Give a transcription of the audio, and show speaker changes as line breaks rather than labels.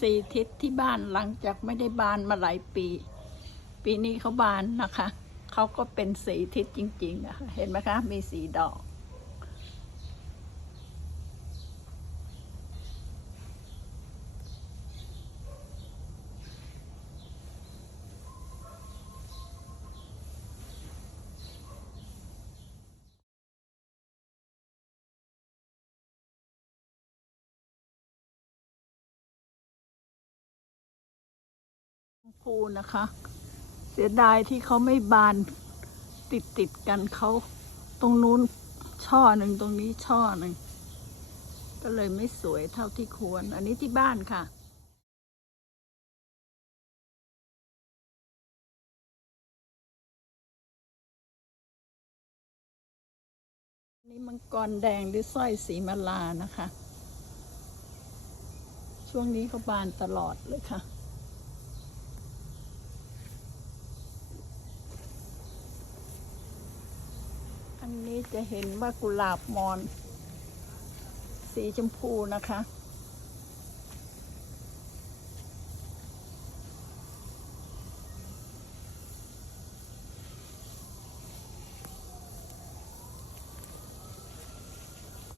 สีทิศที่บ้านหลังจากไม่ได้บานมาหลายปี ปีนี้เขาบานนะคะ เขาก็เป็นสีทิศจริงๆอะคะเห็นไหมคะ มีสีดอก ภูนะคะ เสียดายที่เขาไม่บานติดติดกันเขาตรงนู้นช่อหนึ่งตรงนี้ช่อหนึ่งก็เลยไม่สวยเท่าที่ควร อันนี้ที่บ้านค่ะนี่มังกรแดงหรือสร้อยสีมาลานะคะ ช่วงนี้เขาบานตลอดเลยค่ะ นนี้จะเห็นว่ากุหลาบมอน สีชมพูนะคะ